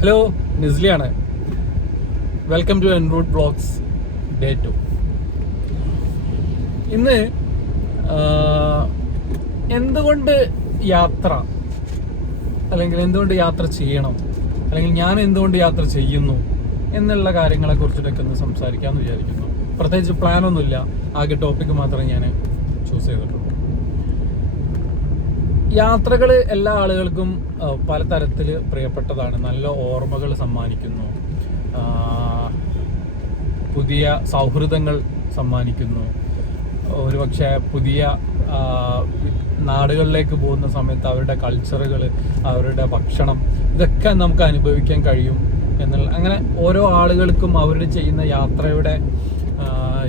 Hello, നിസ്ലിയാണ്. Welcome to enroute blogs day 2. ഇന്ന് എന്തുകൊണ്ട് യാത്ര, അല്ലെങ്കിൽ എന്തുകൊണ്ട് യാത്ര ചെയ്യണം, അല്ലെങ്കിൽ ഞാൻ എന്തുകൊണ്ട് യാത്ര ചെയ്യുന്നു എന്നുള്ള കാര്യങ്ങളെ കുറിച്ചിട്ടൊക്കെ ഒന്ന് സംസാരിക്കാമെന്ന് വിചാരിക്കുന്നു. പ്രത്യേകിച്ച് പ്ലാനൊന്നുമില്ല, ആകെ ടോപ്പിക്ക് മാത്രമേ ഞാൻ ചൂസ് ചെയ്തിട്ടുള്ളൂ. യാത്രകൾ എല്ലാ ആളുകൾക്കും പലതരത്തിൽ പ്രിയപ്പെട്ടതാണ്. നല്ല ഓർമ്മകൾ സമ്മാനിക്കുന്നു, പുതിയ സൗഹൃദങ്ങൾ സമ്മാനിക്കുന്നു. ഒരുപക്ഷെ പുതിയ നാടുകളിലേക്ക് പോകുന്ന സമയത്ത് അവരുടെ കൾച്ചറുകൾ, അവരുടെ ഭക്ഷണം, ഇതൊക്കെ നമുക്ക് അനുഭവിക്കാൻ കഴിയും എന്നുള്ള, അങ്ങനെ ഓരോ ആളുകൾക്കും അവർ ചെയ്യുന്ന യാത്രയുടെ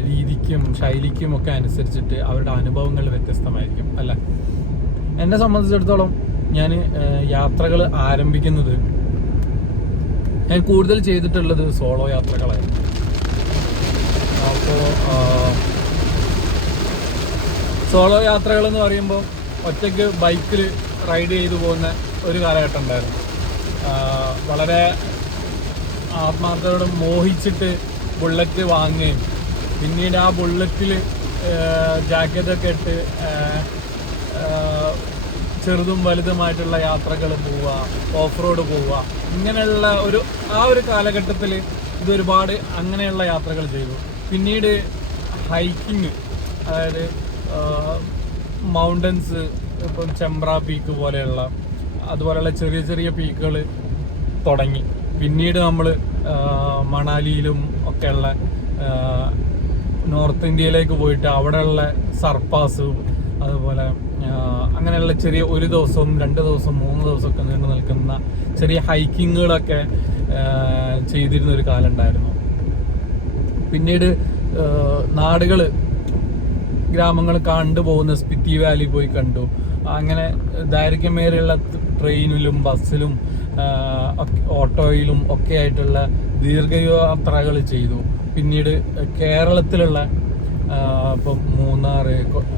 രീതിക്കും ശൈലിക്കും ഒക്കെ അനുസരിച്ചിട്ട് അവരുടെ അനുഭവങ്ങൾ വ്യത്യസ്തമായിരിക്കും അല്ലേ. എന്നെ സംബന്ധിച്ചിടത്തോളം ഞാൻ യാത്രകൾ ആരംഭിക്കുന്നത്, ഞാൻ കൂടുതൽ ചെയ്തിട്ടുള്ളത് സോളോ യാത്രകളായിരുന്നു. അപ്പോൾ സോളോ യാത്രകൾ എന്ന് പറയുമ്പോൾ ഒറ്റയ്ക്ക് ബൈക്കിൽ റൈഡ് ചെയ്തു പോകുന്ന ഒരു കാലഘട്ടം ഉണ്ടായിരുന്നു. വളരെ ആത്മാർത്ഥതയോടെ മോഹിച്ചിട്ട് ബുള്ളറ്റ് വാങ്ങുകയും പിന്നീട് ആ ബുള്ളറ്റിൽ ജാക്കറ്റൊക്കെ ഇട്ട് ചെറുതും വലുതുമായിട്ടുള്ള യാത്രകൾ പോവുക, ഓഫ് റോഡ് പോവുക, ഇങ്ങനെയുള്ള ഒരു കാലഘട്ടത്തിൽ ഇതൊരുപാട് അങ്ങനെയുള്ള യാത്രകൾ ചെയ്തു. പിന്നീട് ഹൈക്കിങ്, അതായത് മൗണ്ടൻസ്, ഇപ്പം ചെമ്പ്ര പീക്ക് പോലെയുള്ള അതുപോലെയുള്ള ചെറിയ ചെറിയ പീക്കുകൾ തുടങ്ങി. പിന്നീട് നമ്മൾ മണാലിയിലും ഒക്കെയുള്ള നോർത്ത് ഇന്ത്യയിലേക്ക് പോയിട്ട് അവിടെയുള്ള സർപ്പാസും അതുപോലെ അങ്ങനെയുള്ള ചെറിയ 1 ദിവസവും 2 ദിവസം 3 ദിവസമൊക്കെ നീണ്ടു നിൽക്കുന്ന ചെറിയ ഹൈക്കിങ്ങുകളൊക്കെ ചെയ്തിരുന്നൊരു കാലം ഉണ്ടായിരുന്നു. പിന്നീട് നാടുകൾ, ഗ്രാമങ്ങൾ കണ്ടുപോകുന്ന സ്പിറ്റി വാലി പോയി കണ്ടു. അങ്ങനെ ദൈർഘ്യമേറിയുള്ള ട്രെയിനിലും ബസ്സിലും ഓട്ടോയിലും ഒക്കെ ആയിട്ടുള്ള ദീർഘയാത്രകൾ ചെയ്തു. പിന്നീട് കേരളത്തിലുള്ള ഇപ്പം മൂന്നാർ,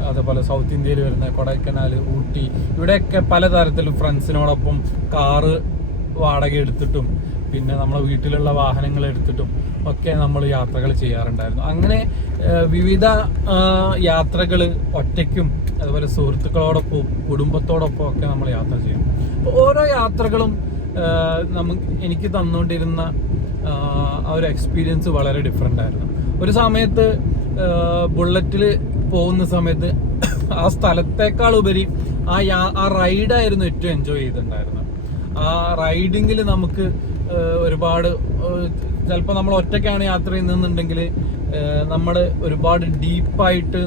അതേപോലെ സൗത്ത് ഇന്ത്യയിൽ വരുന്ന കൊടൈക്കനാൽ, ഊട്ടി, ഇവിടെയൊക്കെ പലതരത്തിലും ഫ്രണ്ട്സിനോടൊപ്പം കാറ് വാടക എടുത്തിട്ടും പിന്നെ നമ്മളെ വീട്ടിലുള്ള വാഹനങ്ങൾ എടുത്തിട്ടും ഒക്കെ നമ്മൾ യാത്രകൾ ചെയ്യാറുണ്ടായിരുന്നു. അങ്ങനെ വിവിധ യാത്രകൾ ഒറ്റയ്ക്കും അതുപോലെ സുഹൃത്തുക്കളോടൊപ്പം കുടുംബത്തോടൊപ്പം ഒക്കെ നമ്മൾ യാത്ര ചെയ്യും. അപ്പോൾ ഓരോ യാത്രകളും എനിക്ക് തന്നുകൊണ്ടിരുന്ന ആ ഒരു എക്സ്പീരിയൻസ് വളരെ ഡിഫറെൻ്റ് ആയിരുന്നു. ഒരു സമയത്ത് ബുള്ളറ്റിൽ പോകുന്ന സമയത്ത് ആ സ്ഥലത്തേക്കാൾ ഉപരി ആ റൈഡായിരുന്നു ഏറ്റവും എൻജോയ് ചെയ്തിട്ടുണ്ടായിരുന്നത്. ആ റൈഡിങ്ങിൽ നമുക്ക് ഒരുപാട്, ചിലപ്പോൾ നമ്മൾ ഒറ്റയ്ക്കാണ് യാത്ര ചെയ്യുന്നുണ്ടെങ്കിൽ നമ്മൾ ഒരുപാട് ഡീപ്പായിട്ട്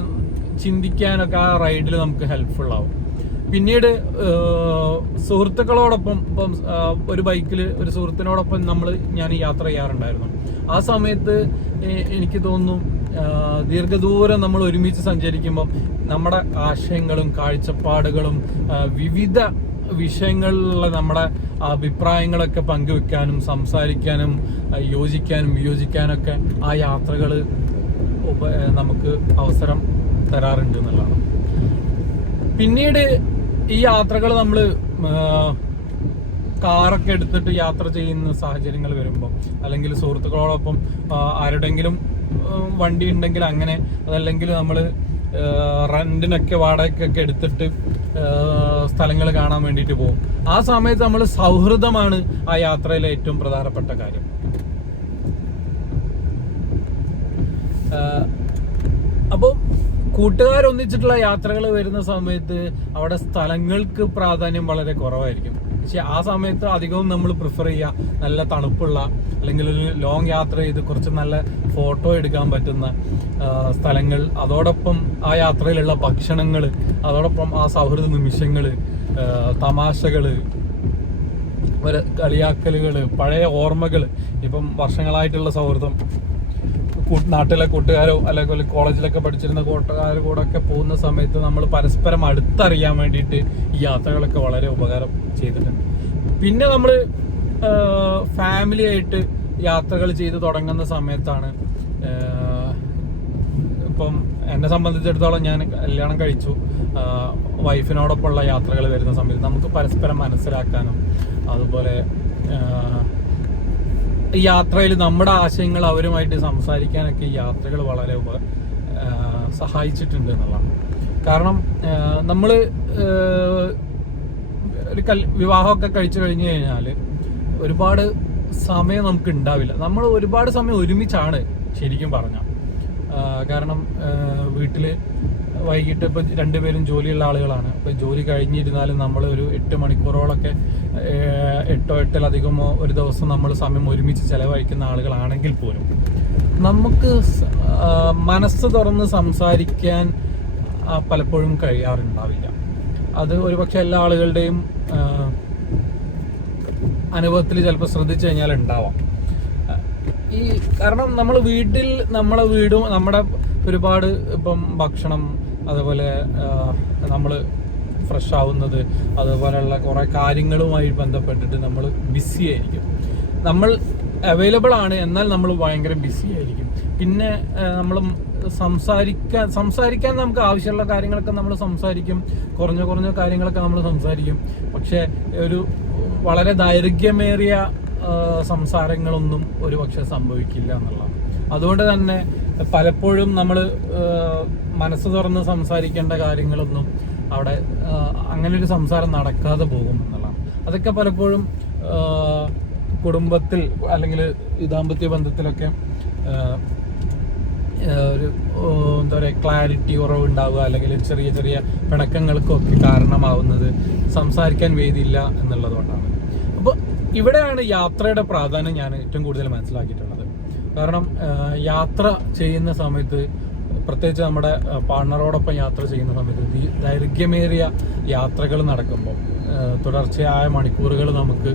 ചിന്തിക്കാനൊക്കെ ആ റൈഡിൽ നമുക്ക് ഹെൽപ്ഫുൾ ആവും. പിന്നീട് സുഹൃത്തുക്കളോടൊപ്പം, ഇപ്പം ഒരു ബൈക്കിൽ ഒരു സുഹൃത്തിനോടൊപ്പം ഞാൻ യാത്ര ചെയ്യാറുണ്ടായിരുന്നു. ആ സമയത്ത് എനിക്ക് തോന്നുന്നു ദീർഘദൂരം നമ്മൾ ഒരുമിച്ച് സഞ്ചരിക്കുമ്പം നമ്മുടെ ആശയങ്ങളും കാഴ്ചപ്പാടുകളും വിവിധ വിഷയങ്ങളിലുള്ള നമ്മുടെ അഭിപ്രായങ്ങളൊക്കെ പങ്കുവെക്കാനും സംസാരിക്കാനും യോജിക്കാനും വിയോജിക്കാനൊക്കെ ആ യാത്രകൾ നമുക്ക് അവസരം തരാറുണ്ട് എന്നുള്ളതാണ്. പിന്നീട് ഈ യാത്രകൾ നമ്മൾ കാറൊക്കെ എടുത്തിട്ട് യാത്ര ചെയ്യുന്ന സാഹചര്യങ്ങൾ വരുമ്പോൾ, അല്ലെങ്കിൽ സുഹൃത്തുക്കളോടൊപ്പം ആരുടെങ്കിലും വണ്ടി ഉണ്ടെങ്കിൽ അങ്ങനെ, അതല്ലെങ്കിൽ നമ്മൾ റെന്റിനൊക്കെ വാടകയ്ക്കൊക്കെ എടുത്തിട്ട് സ്ഥലങ്ങൾ കാണാൻ വേണ്ടിയിട്ട് പോകും. ആ സമയത്ത് നമ്മൾ സൗഹൃദമാണ് ആ യാത്രയിലെ ഏറ്റവും പ്രധാനപ്പെട്ട കാര്യം. അപ്പോൾ കൂട്ടുകാരൊന്നിച്ചിട്ടുള്ള യാത്രകൾ വരുന്ന സമയത്ത് അവിടെ സ്ഥലങ്ങൾക്ക് പ്രാധാന്യം വളരെ കുറവായിരിക്കും. പക്ഷെ ആ സമയത്ത് അധികവും നമ്മൾ പ്രിഫർ ചെയ്യുക നല്ല തണുപ്പുള്ള, അല്ലെങ്കിൽ ഒരു ലോങ് യാത്ര ചെയ്ത് കുറച്ച് നല്ല ഫോട്ടോ എടുക്കാൻ പറ്റുന്ന സ്ഥലങ്ങൾ, അതോടൊപ്പം ആ യാത്രയിലുള്ള ഭക്ഷണങ്ങൾ, അതോടൊപ്പം ആ സൗഹൃദ നിമിഷങ്ങൾ, തമാശകൾ, കളിയാക്കലുകൾ, പഴയ ഓർമ്മകൾ. ഇപ്പം വർഷങ്ങളായിട്ടുള്ള സൗഹൃദം, നാട്ടിലെ കൂട്ടുകാരോ അല്ലെങ്കിൽ കോളേജിലൊക്കെ പഠിച്ചിരുന്ന കൂട്ടുകാരുടെ കൂടെ ഒക്കെ പോകുന്ന സമയത്ത് നമ്മൾ പരസ്പരം അടുത്തറിയാൻ വേണ്ടിയിട്ട് ഈ യാത്രകളൊക്കെ വളരെ ഉപകാരം ചെയ്തിട്ടുണ്ട്. പിന്നെ നമ്മൾ ഫാമിലി ആയിട്ട് യാത്രകൾ ചെയ്ത് തുടങ്ങുന്ന സമയത്താണ്, ഇപ്പം എന്നെ സംബന്ധിച്ചിടത്തോളം ഞാൻ കല്യാണം കഴിച്ചു, വൈഫിനോടൊപ്പമുള്ള യാത്രകൾ വരുന്ന സമയത്ത് നമുക്ക് പരസ്പരം മനസ്സിലാക്കാനും അതുപോലെ ഈ യാത്രയിൽ നമ്മുടെ ആശയങ്ങൾ അവരുമായിട്ട് സംസാരിക്കാനൊക്കെ ഈ യാത്രകൾ വളരെ സഹായിച്ചിട്ടുണ്ട് എന്നുള്ളതാണ്. കാരണം നമ്മൾ ഒരു വിവാഹമൊക്കെ കഴിച്ചു കഴിഞ്ഞു കഴിഞ്ഞാൽ ഒരുപാട് സമയം നമുക്ക് ഉണ്ടാവില്ല. നമ്മൾ ഒരുപാട് സമയം ഒരുമിച്ചാണ് ശരിക്കും പറഞ്ഞാൽ. കാരണം വീട്ടിൽ വൈകിട്ട് ഇപ്പോൾ രണ്ടുപേരും ജോലിയുള്ള ആളുകളാണ്. അപ്പോൾ ജോലി കഴിഞ്ഞിരുന്നാലും നമ്മൾ ഒരു 8 മണിക്കൂറോളൊക്കെ 8-8-ലധികമോ ഒരു ദിവസം നമ്മൾ സമയം ഒരുമിച്ച് ചിലവഴിക്കുന്ന ആളുകളാണെങ്കിൽ പോലും നമുക്ക് മനസ്സ് തുറന്ന് സംസാരിക്കാൻ പലപ്പോഴും കഴിയാറുണ്ടാവില്ല. അത് ഒരുപക്ഷെ എല്ലാ ആളുകളുടെയും അനുഭവത്തിൽ ചിലപ്പോൾ ശ്രദ്ധിച്ചു കഴിഞ്ഞാൽ ഉണ്ടാവാം. കാരണം നമ്മൾ വീട്ടിൽ നമ്മളെ വീടും നമ്മുടെ ഒരുപാട് ഇപ്പം ഭക്ഷണം, അതുപോലെ നമ്മൾ ഫ്രഷ് ആവുന്നത്, അതുപോലെയുള്ള കുറേ കാര്യങ്ങളുമായി ബന്ധപ്പെട്ടിട്ട് നമ്മൾ ബിസി ആയിരിക്കും. നമ്മൾ അവൈലബിൾ ആണ്, എന്നാൽ നമ്മൾ ഭയങ്കര ബിസി ആയിരിക്കും. പിന്നെ നമ്മൾ സംസാരിക്കാൻ നമുക്ക് ആവശ്യമുള്ള കാര്യങ്ങളൊക്കെ നമ്മൾ സംസാരിക്കും, കുറഞ്ഞ കാര്യങ്ങളൊക്കെ നമ്മൾ സംസാരിക്കും. പക്ഷെ ഒരു വളരെ ദൈർഘ്യമേറിയ സംസാരങ്ങളൊന്നും ഒരു പക്ഷെ സംഭവിക്കില്ല എന്നുള്ളതാണ്. അതുകൊണ്ട് തന്നെ പലപ്പോഴും നമ്മൾ മനസ്സ് തുറന്ന് സംസാരിക്കേണ്ട കാര്യങ്ങളൊന്നും അവിടെ അങ്ങനെ ഒരു സംസാരം നടക്കാതെ പോകും എന്നുള്ളതാണ്. അതൊക്കെ പലപ്പോഴും കുടുംബത്തിൽ അല്ലെങ്കിൽ ദാമ്പത്യ ബന്ധത്തിലൊക്കെ ഒരു എന്താ പറയുക ക്ലാരിറ്റി കുറവുണ്ടാവുക, അല്ലെങ്കിൽ ചെറിയ ചെറിയ പിണക്കങ്ങൾക്കൊക്കെ കാരണമാവുന്നത് സംസാരിക്കാൻ വേദിയില്ല എന്നുള്ളതുകൊണ്ടാണ്. അപ്പോൾ ഇവിടെയാണ് യാത്രയുടെ പ്രാധാന്യം ഞാൻ ഏറ്റവും കൂടുതൽ മനസ്സിലാക്കിയിട്ടുള്ളത്. കാരണം യാത്ര ചെയ്യുന്ന സമയത്ത്, പ്രത്യേകിച്ച് നമ്മുടെ പാർട്ണറോടൊപ്പം യാത്ര ചെയ്യുന്ന സമയത്ത്, ദൈർഘ്യമേറിയ യാത്രകൾ നടക്കുമ്പോൾ തുടർച്ചയായ മണിക്കൂറുകൾ നമുക്ക്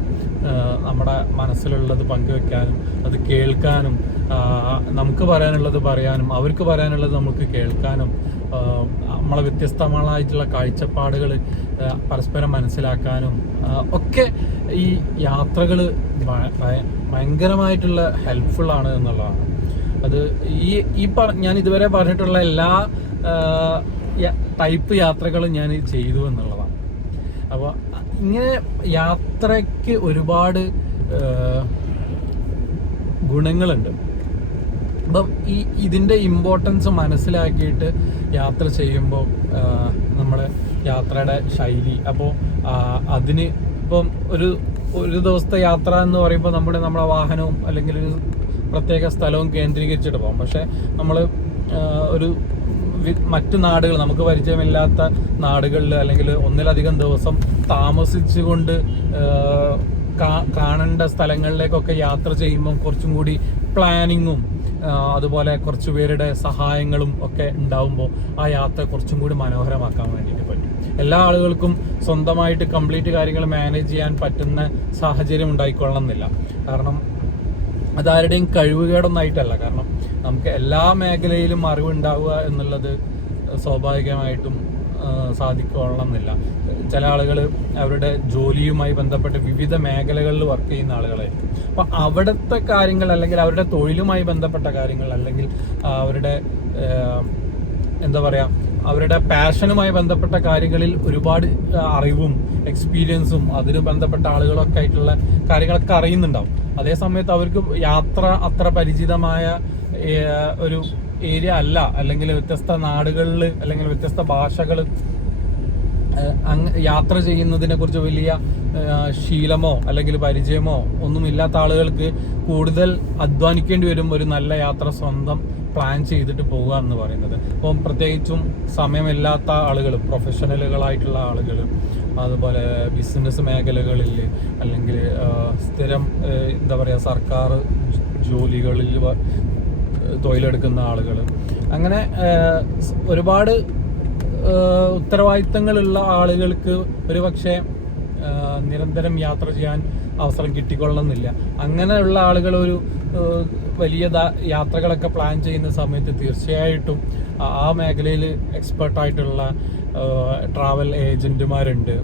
നമ്മുടെ മനസ്സിലുള്ളത് പങ്കുവെക്കാനും അത് കേൾക്കാനും, നമുക്ക് പറയാനുള്ളത് പറയാനും അവർക്ക് പറയാനുള്ളത് നമുക്ക് കേൾക്കാനും, നമ്മളെ വ്യത്യസ്തങ്ങളായിട്ടുള്ള കാഴ്ചപ്പാടുകൾ പരസ്പരം മനസ്സിലാക്കാനും ഒക്കെ ഈ യാത്രകൾ ഭയങ്കരമായിട്ടുള്ള ഹെൽപ്ഫുള്ളാണ് എന്നുള്ളതാണ്. അത് ഞാൻ ഇതുവരെ പറഞ്ഞിട്ടുള്ള എല്ലാ ടൈപ്പ് യാത്രകളും ഞാൻ ചെയ്തു എന്നുള്ളതാണ്. അപ്പോൾ ഇങ്ങനെ യാത്രയ്ക്ക് ഒരുപാട് ഗുണങ്ങളുണ്ട്. അപ്പം ഇതിൻ്റെ ഇമ്പോർട്ടൻസ് മനസ്സിലാക്കിയിട്ട് യാത്ര ചെയ്യുമ്പോൾ നമ്മുടെ യാത്രയുടെ ശൈലി, അപ്പോൾ അതിന് ഇപ്പം ഒരു ദിവസത്തെ യാത്ര എന്ന് പറയുമ്പോൾ നമ്മളെ വാഹനവും അല്ലെങ്കിൽ ഒരു പ്രത്യേക സ്ഥലവും കേന്ദ്രീകരിച്ചിട്ട് പോകാം. പക്ഷെ നമ്മൾ ഒരു മറ്റു നാടുകൾ, നമുക്ക് പരിചയമില്ലാത്ത നാടുകളിൽ അല്ലെങ്കിൽ ഒന്നിലധികം ദിവസം താമസിച്ചുകൊണ്ട് കാണേണ്ട സ്ഥലങ്ങളിലേക്കൊക്കെ യാത്ര ചെയ്യുമ്പോൾ കുറച്ചും കൂടി പ്ലാനിങ്ങും അതുപോലെ കുറച്ച് പേരുടെ സഹായങ്ങളും ഒക്കെ ഉണ്ടാവുമ്പോൾ ആ യാത്ര കുറച്ചും കൂടി മനോഹരമാക്കാൻ വേണ്ടിയിട്ട് പറ്റും. എല്ലാ ആളുകൾക്കും സ്വന്തമായിട്ട് കംപ്ലീറ്റ് കാര്യങ്ങൾ മാനേജ് ചെയ്യാൻ പറ്റുന്ന സാഹചര്യം ഉണ്ടായിക്കൊള്ളണമെന്നില്ല. കാരണം അതാരുടെയും കഴിവുകേടൊന്നായിട്ടല്ല. കാരണം നമുക്ക് എല്ലാ മേഖലയിലും അറിവുണ്ടാവുക എന്നുള്ളത് സ്വാഭാവികമായിട്ടും സാധിക്കൊള്ളണമെന്നില്ല. ചില ആളുകൾ അവരുടെ ജോലിയുമായി ബന്ധപ്പെട്ട് വിവിധ മേഖലകളിൽ വർക്ക് ചെയ്യുന്ന ആളുകളായിരിക്കും. അപ്പം അവിടുത്തെ കാര്യങ്ങൾ, അല്ലെങ്കിൽ അവരുടെ തൊഴിലുമായി ബന്ധപ്പെട്ട കാര്യങ്ങൾ, അല്ലെങ്കിൽ അവരുടെ എന്താ പറയുക, അവരുടെ പാഷനുമായി ബന്ധപ്പെട്ട കാര്യങ്ങളിൽ ഒരുപാട് അറിവും എക്സ്പീരിയൻസും അതിന് ബന്ധപ്പെട്ട ആളുകളൊക്കെ ആയിട്ടുള്ള കാര്യങ്ങളൊക്കെ അറിയുന്നുണ്ടാവും. അതേ സമയത്ത് അവർക്ക് യാത്ര അത്ര പരിചിതമായ ഒരു ഏരിയ അല്ല, അല്ലെങ്കിൽ വ്യത്യസ്ത നാടുകളിൽ അല്ലെങ്കിൽ വ്യത്യസ്ത ഭാഷകൾ യാത്ര ചെയ്യുന്നതിനെ കുറിച്ച് വലിയ ശീലമോ അല്ലെങ്കിൽ പരിചയമോ ഒന്നുമില്ലാത്ത ആളുകൾക്ക് കൂടുതൽ അധ്വാനിക്കേണ്ടി വരും ഒരു നല്ല യാത്ര സ്വന്തം പ്ലാൻ ചെയ്തിട്ട് പോകുക എന്ന് പറയുന്നത്. അപ്പം പ്രത്യേകിച്ചും സമയമില്ലാത്ത ആളുകൾ, പ്രൊഫഷണലുകളായിട്ടുള്ള ആളുകൾ, അതുപോലെ ബിസിനസ് മേഖലകളിൽ അല്ലെങ്കിൽ സ്ഥിരം എന്താ പറയുക സർക്കാർ ജോലികളിൽ തൊഴിലെടുക്കുന്ന ആളുകൾ, അങ്ങനെ ഒരുപാട് ഉത്തരവാദിത്തങ്ങളുള്ള ആളുകൾക്ക് ഒരുപക്ഷെ നിരന്തരം യാത്ര ചെയ്യാൻ അവസരം കിട്ടിക്കൊള്ളണമെന്നില്ല. അങ്ങനെയുള്ള ആളുകൾ ഒരു വലിയ യാത്രകളൊക്കെ പ്ലാൻ ചെയ്യുന്ന സമയത്ത് തീർച്ചയായിട്ടും ആ മേഖലയിൽ എക്സ്പെർട്ടായിട്ടുള്ള ട്രാവൽ ഏജന്റുമാരുണ്ട്,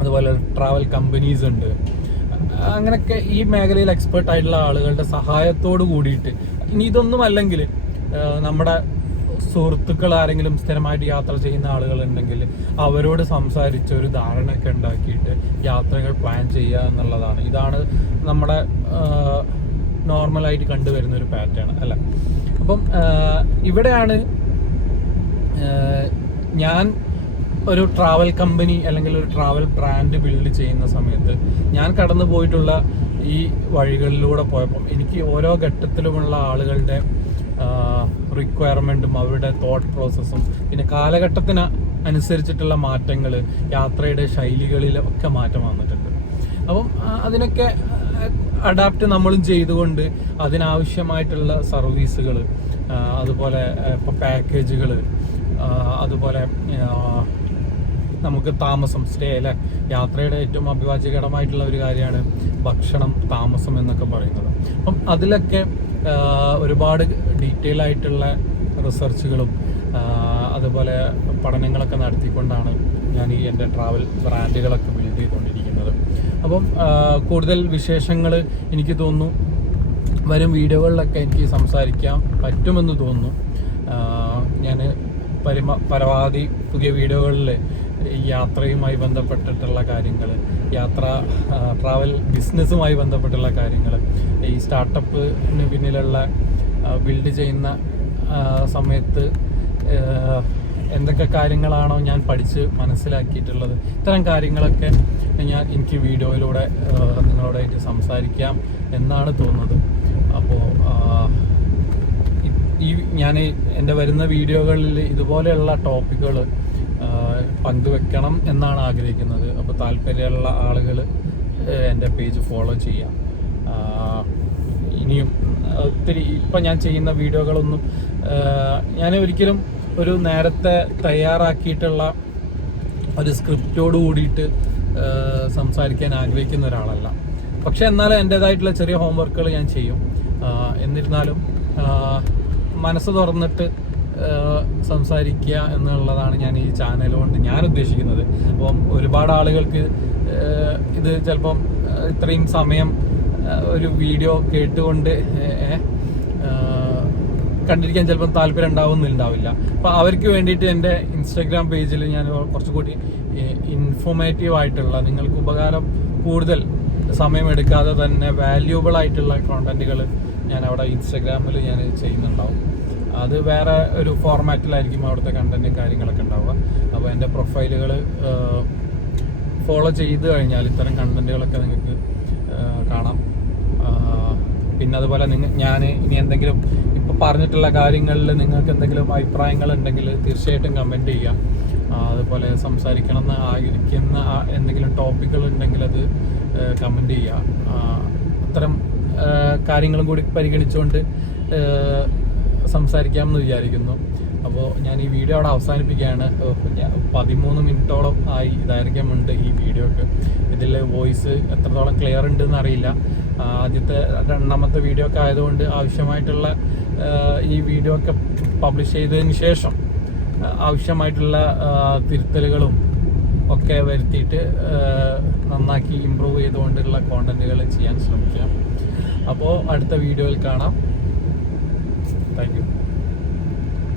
അതുപോലെ ട്രാവൽ കമ്പനീസ് ഉണ്ട്. അങ്ങനെയൊക്കെ ഈ മേഖലയിൽ എക്സ്പെർട്ടായിട്ടുള്ള ആളുകളുടെ സഹായത്തോട് കൂടിയിട്ട്, ഇനി ഇതൊന്നും അല്ലെങ്കിൽ നമ്മുടെ സുഹൃത്തുക്കൾ ആരെങ്കിലും സ്ഥിരമായിട്ട് യാത്ര ചെയ്യുന്ന ആളുകളുണ്ടെങ്കിൽ അവരോട് സംസാരിച്ച് ഒരു ധാരണയൊക്കെ ഉണ്ടാക്കിയിട്ട് യാത്രകൾ പ്ലാൻ ചെയ്യുക എന്നുള്ളതാണ്. ഇതാണ് നമ്മുടെ നോർമലായിട്ട് കണ്ടുവരുന്ന ഒരു പാറ്റേൺ അല്ല. അപ്പം ഇവിടെയാണ് ഞാൻ ഒരു ട്രാവൽ കമ്പനി അല്ലെങ്കിൽ ഒരു ട്രാവൽ ബ്രാൻഡ് ബിൽഡ് ചെയ്യുന്ന സമയത്ത് ഞാൻ കടന്നു പോയിട്ടുള്ള ഈ വഴികളിലൂടെ പോയപ്പം എനിക്ക് ഓരോ ഘട്ടത്തിലുമുള്ള ആളുകളുടെ റിക്വയർമെൻറ്റും അവരുടെ തോട്ട് പ്രോസസ്സും പിന്നെ കാലഘട്ടത്തിന് അനുസരിച്ചിട്ടുള്ള മാറ്റങ്ങൾ, യാത്രയുടെ ശൈലികളിലൊക്കെ മാറ്റം വന്നിട്ടുണ്ട്. അപ്പം അതിനൊക്കെ അഡാപ്റ്റ് നമ്മളും ചെയ്തുകൊണ്ട് അതിനാവശ്യമായിട്ടുള്ള സർവീസുകൾ, അതുപോലെ ഇപ്പോൾ പാക്കേജുകൾ, അതുപോലെ നമുക്ക് താമസം, സ്റ്റേ അല്ലെ, യാത്രയുടെ ഏറ്റവും അഭിവാജ്യഘടമായിട്ടുള്ള ഒരു കാര്യമാണ് ഭക്ഷണം, താമസം എന്നൊക്കെ പറയുന്നത്. അപ്പം അതിലൊക്കെ ഒരുപാട് ഡീറ്റെയിൽ ആയിട്ടുള്ള റിസർച്ചുകളും അതുപോലെ പഠനങ്ങളൊക്കെ നടത്തിക്കൊണ്ടാണ് ഞാൻ ഈ എൻ്റെ ട്രാവൽ ബ്രാൻഡുകളൊക്കെ ബിൽഡ് ചെയ്തുകൊണ്ടിരിക്കുന്നത്. അപ്പം കൂടുതൽ വിശേഷങ്ങൾ എനിക്ക് തോന്നുന്നു വരും വീഡിയോകളിലൊക്കെ എനിക്ക് സംസാരിക്കാൻ പറ്റുമെന്ന് തോന്നുന്നു. ഞാൻ പരമാവധി പുതിയ വീഡിയോകളിൽ യാത്രയുമായി ബന്ധപ്പെട്ടിട്ടുള്ള കാര്യങ്ങൾ, ട്രാവൽ ബിസിനസ്സുമായി ബന്ധപ്പെട്ടുള്ള കാര്യങ്ങൾ, ഈ സ്റ്റാർട്ടപ്പിന് പിന്നിലുള്ള ബിൽഡ് ചെയ്യുന്ന സമയത്ത് എന്തൊക്കെ കാര്യങ്ങളാണോ ഞാൻ പഠിച്ച് മനസ്സിലാക്കിയിട്ടുള്ളത്, ഇത്തരം കാര്യങ്ങളൊക്കെ എനിക്ക് വീഡിയോയിലൂടെ നിങ്ങളോടായിട്ട് സംസാരിക്കാം എന്നാണ് തോന്നുന്നത്. അപ്പോൾ ഞാൻ എൻ്റെ വരുന്ന വീഡിയോകളിൽ ഇതുപോലെയുള്ള ടോപ്പിക്കുകൾ പങ്കുവെക്കണം എന്നാണ് ആഗ്രഹിക്കുന്നത്. അപ്പോൾ താല്പര്യമുള്ള ആളുകൾ എൻ്റെ പേജ് ഫോളോ ചെയ്യാം. ഇനിയും ഒത്തിരി ഇപ്പം ഞാൻ ചെയ്യുന്ന വീഡിയോകളൊന്നും ഞാൻ ഒരിക്കലും ഒരു നേരത്തെ തയ്യാറാക്കിയിട്ടുള്ള ഒരു സ്ക്രിപ്റ്റോട് കൂടിയിട്ട് സംസാരിക്കാൻ ആഗ്രഹിക്കുന്ന ഒരാളല്ല. പക്ഷെ എന്നാലും എൻ്റേതായിട്ടുള്ള ചെറിയ ഹോംവർക്കുകൾ ഞാൻ ചെയ്യും. എന്നിരുന്നാലും മനസ്സ് തുറന്നിട്ട് സംസാരിക്കുക എന്നുള്ളതാണ് ഞാൻ ഈ ചാനൽ കൊണ്ട് ഞാൻ ഉദ്ദേശിക്കുന്നത്. അപ്പം ഒരുപാട് ആളുകൾക്ക് ഇത് ചിലപ്പം ഇത്രയും സമയം ഒരു വീഡിയോ കേട്ടുകൊണ്ട് കണ്ടിരിക്കാൻ ചിലപ്പം താല്പര്യം ഉണ്ടാവില്ല. അപ്പം അവർക്ക് വേണ്ടിയിട്ട് എൻ്റെ ഇൻസ്റ്റാഗ്രാം പേജിൽ ഞാൻ കുറച്ചുകൂടി ഇൻഫോർമേറ്റീവ് ആയിട്ടുള്ള, നിങ്ങൾക്ക് ഉപകാരം കൂടുതൽ സമയമെടുക്കാതെ തന്നെ വാല്യൂബിൾ ആയിട്ടുള്ള കോണ്ടന്റുകൾ ഞാൻ അവിടെ ഇൻസ്റ്റാഗ്രാമിൽ ഞാൻ ചെയ്യുന്നുണ്ടാവും. അത് വേറെ ഒരു ഫോർമാറ്റിലായിരിക്കും അവിടുത്തെ കണ്ടന്റും കാര്യങ്ങളൊക്കെ ഉണ്ടാവുക. അപ്പോൾ എൻ്റെ പ്രൊഫൈലുകൾ ഫോളോ ചെയ്ത് കഴിഞ്ഞാൽ ഇത്തരം കണ്ടന്റുകളൊക്കെ നിങ്ങൾക്ക് കാണാം. പിന്നെ അതുപോലെ ഞാൻ ഇനി എന്തെങ്കിലും ഇപ്പോൾ പറഞ്ഞിട്ടുള്ള കാര്യങ്ങളിൽ നിങ്ങൾക്ക് എന്തെങ്കിലും അഭിപ്രായങ്ങൾ ഉണ്ടെങ്കിൽ തീർച്ചയായിട്ടും കമൻറ്റ് ചെയ്യാം. അതുപോലെ സംസാരിക്കണം എന്ന് ആഗ്രഹിക്കുന്ന എന്തെങ്കിലും ടോപ്പിക്കുകൾ ഉണ്ടെങ്കിൽ അത് കമൻറ്റ് ചെയ്യുക. അത്തരം കാര്യങ്ങളും കൂടി പരിഗണിച്ചുകൊണ്ട് സംസാരിക്കാമെന്ന് വിചാരിക്കുന്നു. അപ്പോൾ ഞാൻ ഈ വീഡിയോ അവിടെ അവസാനിപ്പിക്കുകയാണ്. 13 മിനിറ്റോളം ആയി ദൈർഘ്യമുണ്ട് ഈ വീഡിയോക്ക്. ഇതിൽ വോയിസ് എത്രത്തോളം ക്ലിയർ ഉണ്ടെന്ന് അറിയില്ല. ആദ്യത്തെ രണ്ടാമത്തെ വീഡിയോ ഒക്കെ ആയതുകൊണ്ട് ആവശ്യമായിട്ടുള്ള ഈ വീഡിയോ ഒക്കെ പബ്ലിഷ് ചെയ്തതിന് ശേഷം ആവശ്യമായിട്ടുള്ള തിരുത്തലുകളും ഒക്കെ വരുത്തിയിട്ട് നന്നാക്കി ഇമ്പ്രൂവ് ചെയ്തുകൊണ്ടുള്ള കോണ്ടന്റുകൾ ചെയ്യാൻ ശ്രമിക്കാം. അപ്പോൾ അടുത്ത വീഡിയോയിൽ കാണാം. Thank you.